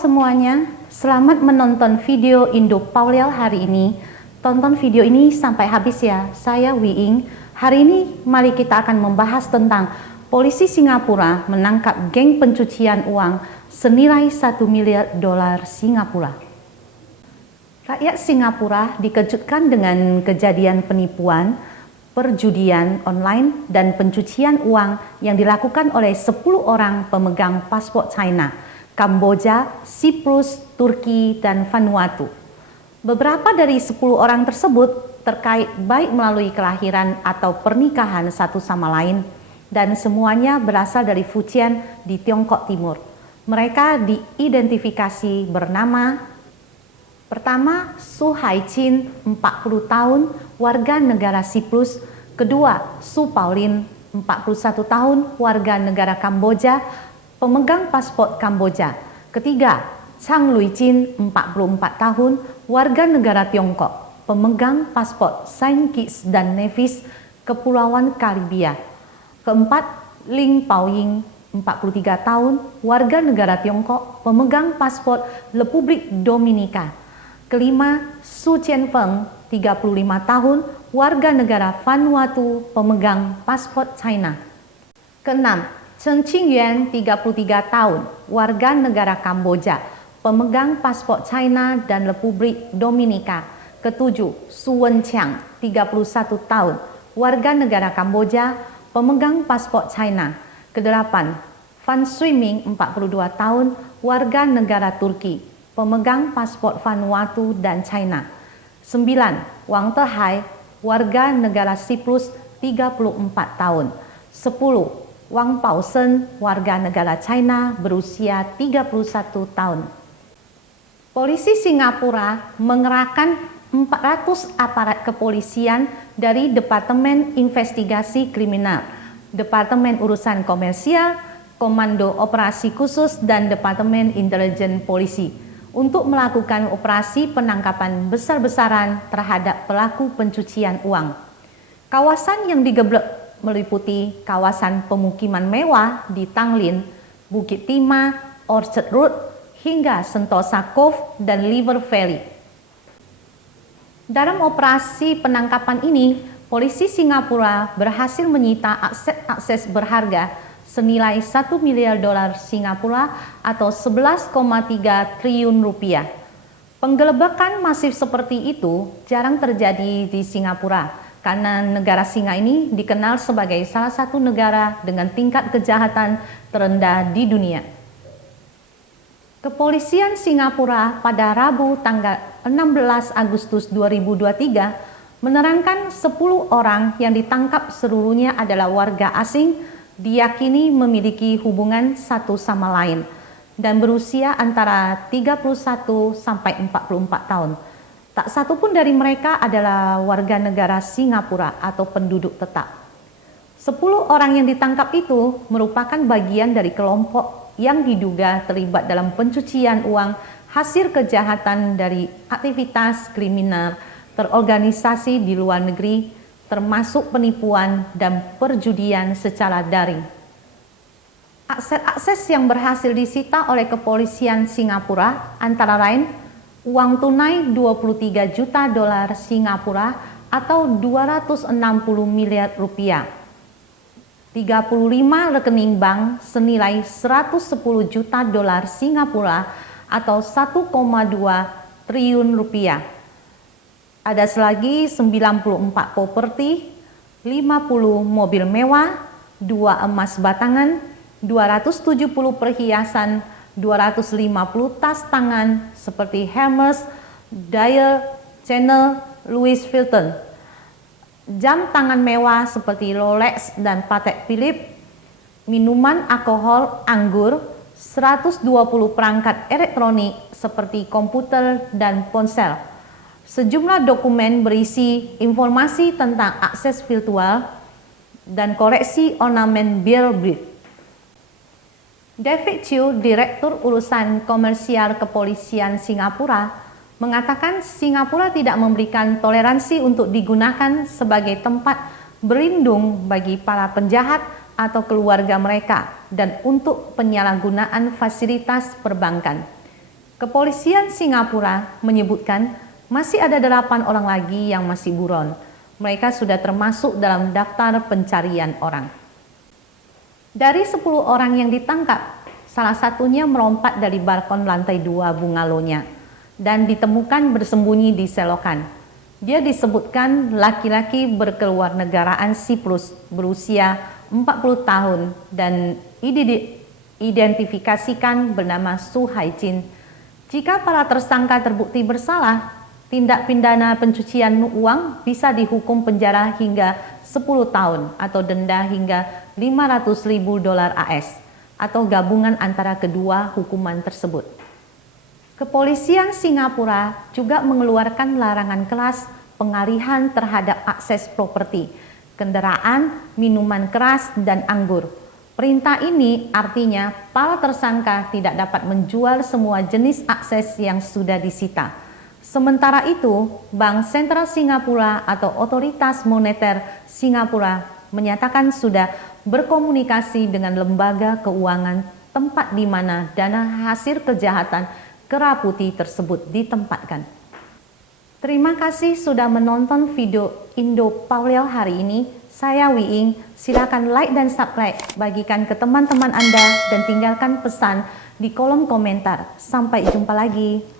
semuanya, selamat menonton video Indo Paulial hari ini. Tonton video ini sampai habis ya. Saya Wiing. Hari ini mari kita akan membahas tentang polisi Singapura menangkap geng pencucian uang senilai 1 miliar dolar Singapura. Rakyat Singapura dikejutkan dengan kejadian penipuan, perjudian online, dan pencucian uang yang dilakukan oleh 10 orang pemegang paspor China, Kamboja, Siprus, Turki, dan Vanuatu. Beberapa dari 10 orang tersebut terkait baik melalui kelahiran atau pernikahan satu sama lain, dan semuanya berasal dari Fujian di Tiongkok Timur. Mereka diidentifikasi bernama: pertama, Su Haichin, 40 tahun, warga negara Siprus. Kedua, Su Paulin, 41 tahun, warga negara Kamboja, pemegang paspor Kamboja. Ketiga, Chang Luijin, 44 tahun, warga negara Tiongkok, pemegang paspor Saint Kitts dan Nevis, Kepulauan Karibia. Keempat, Ling Paoying, 43 tahun, warga negara Tiongkok, pemegang paspor Republik Dominika. Kelima, Su Qianfeng, 35 tahun, warga negara Vanuatu, pemegang paspor China. Keenam, Chen Qingyuan, 33 tahun, warga negara Kamboja, pemegang paspor China dan Republik Dominika. Ketujuh, Su Wenqiang, 31 tahun, warga negara Kamboja, pemegang paspor China. Kedelapan, Fan Shuiming, 42 tahun, warga negara Turki, pemegang paspor Vanuatu dan China. 9. Wang Tehai, warga negara Siprus, 34 tahun. 10. Wang Paosen, warga negara China, berusia 31 tahun. Polisi Singapura mengerahkan 400 aparat kepolisian dari Departemen Investigasi Kriminal, Departemen Urusan Komersial, Komando Operasi Khusus, dan Departemen Intelijen Polisi untuk melakukan operasi penangkapan besar-besaran terhadap pelaku pencucian uang. Kawasan yang digeblek meliputi kawasan pemukiman mewah di Tanglin, Bukit Timah, Orchard Road, hingga Sentosa Cove dan River Valley. Dalam operasi penangkapan ini, polisi Singapura berhasil menyita aset-aset berharga senilai 1 miliar dolar Singapura atau 11,3 triliun rupiah. Penggelebakan masif seperti itu jarang terjadi di Singapura, karena negara Singa ini dikenal sebagai salah satu negara dengan tingkat kejahatan terendah di dunia. Kepolisian Singapura pada Rabu tanggal 16 Agustus 2023 menerangkan 10 orang yang ditangkap seluruhnya adalah warga asing, diyakini memiliki hubungan satu sama lain dan berusia antara 31 sampai 44 tahun. Tak satu pun dari mereka adalah warga negara Singapura atau penduduk tetap. 10 orang yang ditangkap itu merupakan bagian dari kelompok yang diduga terlibat dalam pencucian uang hasil kejahatan dari aktivitas kriminal terorganisasi di luar negeri, termasuk penipuan dan perjudian secara daring. Akses yang berhasil disita oleh kepolisian Singapura antara lain uang tunai 23 juta dolar Singapura atau 260 miliar rupiah, 35 rekening bank senilai 110 juta dolar Singapura atau 1,2 triliun rupiah. Ada lagi 94 properti, 50 mobil mewah, 2 emas batangan, 270 perhiasan, 250 tas tangan seperti Hermes, Dior, Chanel, Louis Vuitton, jam tangan mewah seperti Rolex dan Patek Philippe, minuman alkohol anggur, 120 perangkat elektronik seperti komputer dan ponsel, sejumlah dokumen berisi informasi tentang akses virtual, dan koleksi ornamen Burberry. David Chiu, Direktur Urusan Komersial Kepolisian Singapura, mengatakan Singapura tidak memberikan toleransi untuk digunakan sebagai tempat berlindung bagi para penjahat atau keluarga mereka dan untuk penyalahgunaan fasilitas perbankan. Kepolisian Singapura menyebutkan masih ada 8 orang lagi yang masih buron. Mereka sudah termasuk dalam daftar pencarian orang. Dari 10 orang yang ditangkap, salah satunya melompat dari balkon lantai 2 bungalow-nya dan ditemukan bersembunyi di selokan. Dia disebutkan laki-laki berkeluarnegaraan Siprus berusia 40 tahun dan identifikasikan bernama Su Haijin. Jika para tersangka terbukti bersalah, tindak pidana pencucian uang bisa dihukum penjara hingga 10 tahun atau denda hingga 500.000 dolar AS atau gabungan antara kedua hukuman tersebut. Kepolisian Singapura juga mengeluarkan larangan keras pengalihan terhadap akses properti, kendaraan, minuman keras, dan anggur. Perintah ini artinya para tersangka tidak dapat menjual semua jenis akses yang sudah disita. Sementara itu, Bank Sentral Singapura atau Otoritas Moneter Singapura menyatakan sudah berkomunikasi dengan lembaga keuangan tempat di mana dana hasil kejahatan kera putih tersebut ditempatkan. Terima kasih sudah menonton video Indo Paulial hari ini. Saya Wiing, silakan like dan subscribe, bagikan ke teman-teman Anda dan tinggalkan pesan di kolom komentar. Sampai jumpa lagi.